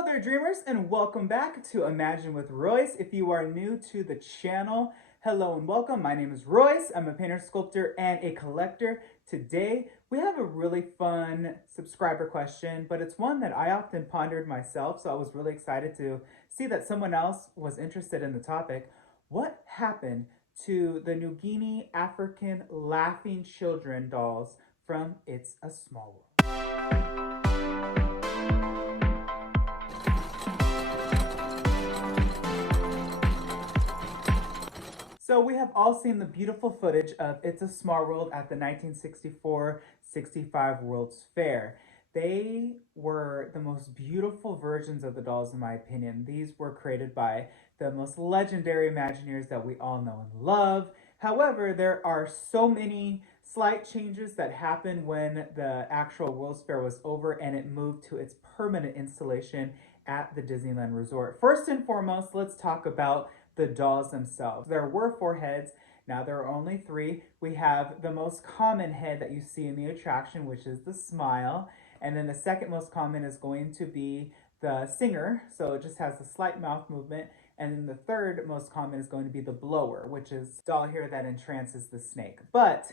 Hello there, dreamers, and welcome back to Imagine with Royce. If you are new to the channel, hello and welcome. My name is Royce. I'm a painter, sculptor, and a collector. Today, we have a really fun subscriber question, but it's one that I often pondered myself, so I was really excited to see that someone else was interested in the topic. What happened to the New Guinea African laughing children dolls from It's a Small World? So we have all seen the beautiful footage of It's a Small World at the 1964-65 World's Fair. They were the most beautiful versions of the dolls, in my opinion. These were created by the most legendary Imagineers that we all know and love. However, there are so many slight changes that happened when the actual World's Fair was over and it moved to its permanent installation at the Disneyland Resort. First and foremost, let's talk about the dolls themselves. There were 4 heads. Now there are only 3. We have the most common head that you see in the attraction, which is the smile. And then the second most common is going to be the singer. So it just has a slight mouth movement. And then the third most common is going to be the blower, which is a doll here that entrances the snake. But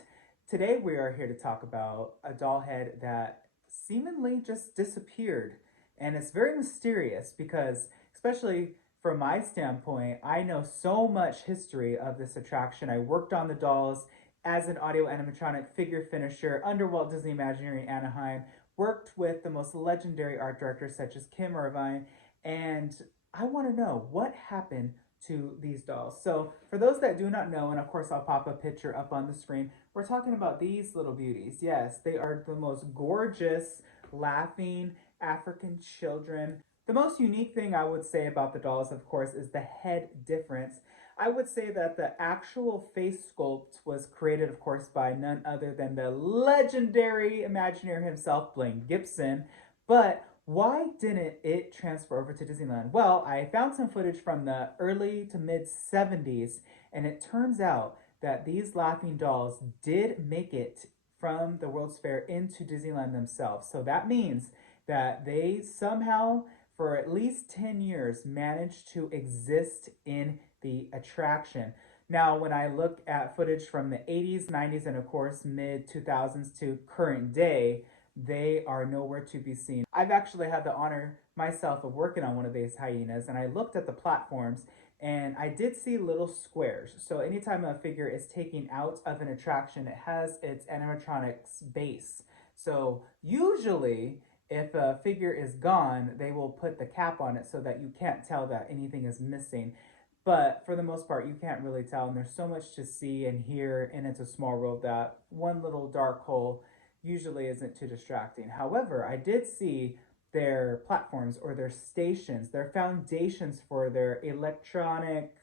today we are here to talk about a doll head that seemingly just disappeared. And it's very mysterious because, especially from my standpoint, I know so much history of this attraction. I worked on the dolls as an audio animatronic figure finisher under Walt Disney Imagineering Anaheim, worked with the most legendary art directors such as Kim Irvine, and I want to know what happened to these dolls. So for those that do not know, and of course I'll pop a picture up on the screen, we're talking about these little beauties. Yes, they are the most gorgeous, laughing African children. The most unique thing I would say about the dolls, of course, is the head difference. I would say that the actual face sculpt was created, of course, by none other than the legendary Imagineer himself, Blaine Gibson. But why didn't it transfer over to Disneyland? Well, I found some footage from the early to mid 70s, and it turns out that these laughing dolls did make it from the World's Fair into Disneyland themselves. So that means that they somehow, for at least 10 years, managed to exist in the attraction. Now, when I look at footage from the 80s, 90s, and of course mid 2000s to current day, they are nowhere to be seen. I've actually had the honor myself of working on one of these hyenas, and I looked at the platforms and I did see little squares. So anytime a figure is taken out of an attraction, it has its animatronics base. So usually, if a figure is gone, they will put the cap on it so that you can't tell that anything is missing. But for the most part, you can't really tell. And there's so much to see and hear, and It's a Small World that one little dark hole usually isn't too distracting. However, I did see their platforms or their stations, their foundations for their electronic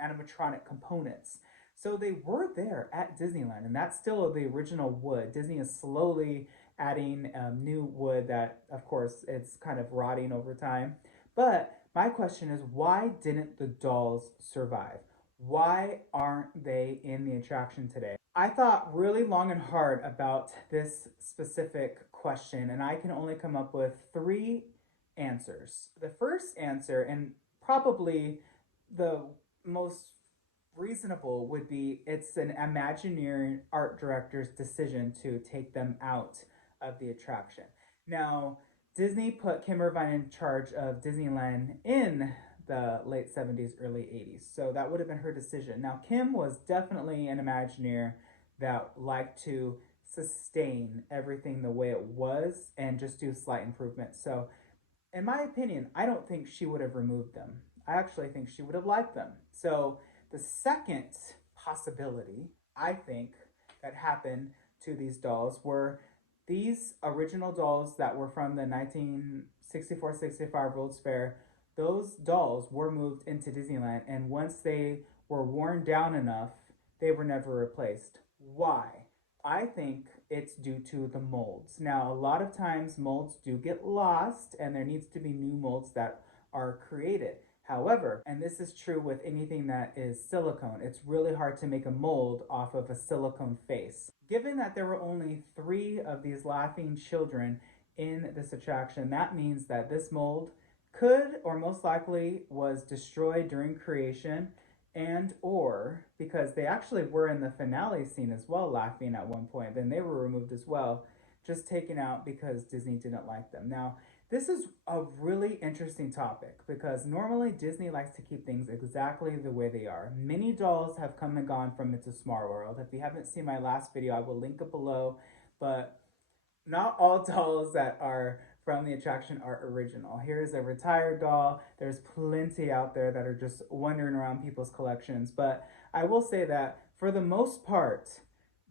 animatronic components. So they were there at Disneyland, and that's still the original wood. Disney is slowly adding new wood that, of course, it's kind of rotting over time. But my question is, why didn't the dolls survive? Why aren't they in the attraction today? I thought really long and hard about this specific question, and I can only come up with 3 answers. The first answer, and probably the most reasonable, would be it's an Imagineering art director's decision to take them out of the attraction. Now, Disney put Kim Irvine in charge of Disneyland in the late 70s, early 80s. So that would have been her decision. Now, Kim was definitely an Imagineer that liked to sustain everything the way it was and just do slight improvements. So in my opinion, I don't think she would have removed them. I actually think she would have liked them. So the second possibility, I think, that happened to these dolls were these original dolls that were from the 1964-65 World's Fair. Those dolls were moved into Disneyland, and once they were worn down enough, they were never replaced. Why? I think it's due to the molds. Now, a lot of times molds do get lost, and there needs to be new molds that are created. However, and this is true with anything that is silicone, it's really hard to make a mold off of a silicone face. Given that there were only 3 of these laughing children in this attraction, that means that this mold could or most likely was destroyed during creation, and or because they actually were in the finale scene as well, laughing at one point. Then they were removed as well, just taken out because Disney didn't like them. Now, this is a really interesting topic because normally Disney likes to keep things exactly the way they are. Many dolls have come and gone from It's a Small World. If you haven't seen my last video, I will link it below. But not all dolls that are from the attraction are original. Here's a retired doll. There's plenty out there that are just wandering around people's collections. But I will say that for the most part,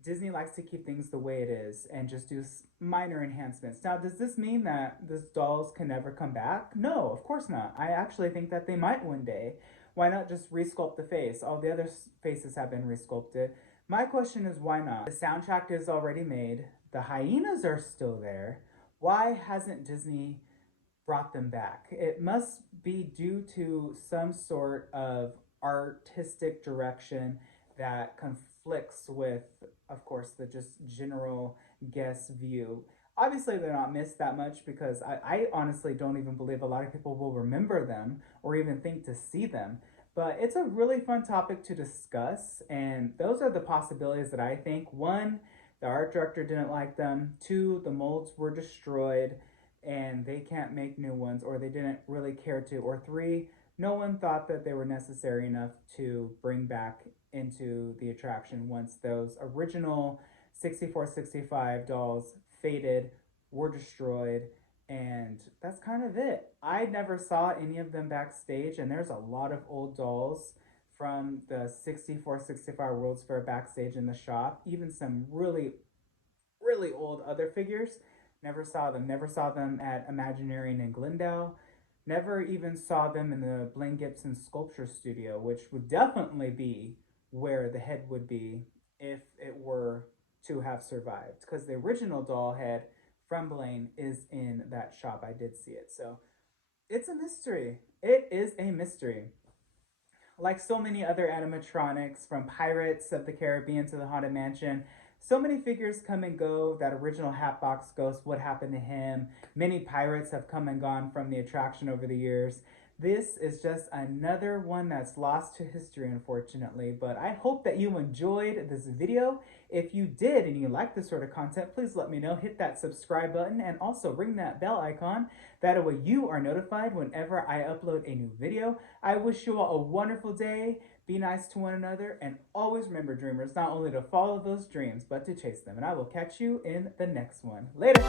Disney likes to keep things the way it is and just do minor enhancements. Now, does this mean that these dolls can never come back? No, of course not. I actually think that they might one day. Why not just resculpt the face? All the other faces have been resculpted. My question is, why not? The soundtrack is already made. The hyenas are still there. Why hasn't Disney brought them back? It must be due to some sort of artistic direction that conflicts with, of course, the just general guest view. Obviously, they're not missed that much because I honestly don't even believe a lot of people will remember them or even think to see them. But it's a really fun topic to discuss, and those are the possibilities that I think. One, the art director didn't like them. Two, the molds were destroyed and they can't make new ones, or they didn't really care to. Or three, no one thought that they were necessary enough to bring back into the attraction once those original 6465 dolls faded, were destroyed, and that's kind of it. I never saw any of them backstage, and there's a lot of old dolls from the 6465 World's Fair backstage in the shop, even some really, really old other figures. Never saw them. Never saw them at Imagineering in Glendale. Never even saw them in the Blaine Gibson Sculpture Studio, which would definitely be where the head would be if it were to have survived. Because the original doll head from Blaine is in that shop. I did see it. So it's a mystery. It is a mystery. Like so many other animatronics, from Pirates of the Caribbean to the Haunted Mansion, so many figures come and go. That original Hatbox Ghost, what happened to him? Many pirates have come and gone from the attraction over the years. This is just another one that's lost to history, unfortunately. But I hope that you enjoyed this video. If you did and you like this sort of content, please let me know. Hit that subscribe button and also ring that bell icon. That way you are notified whenever I upload a new video. I wish you all a wonderful day. Be nice to one another, and always remember, dreamers, not only to follow those dreams, but to chase them. And I will catch you in the next one. Later!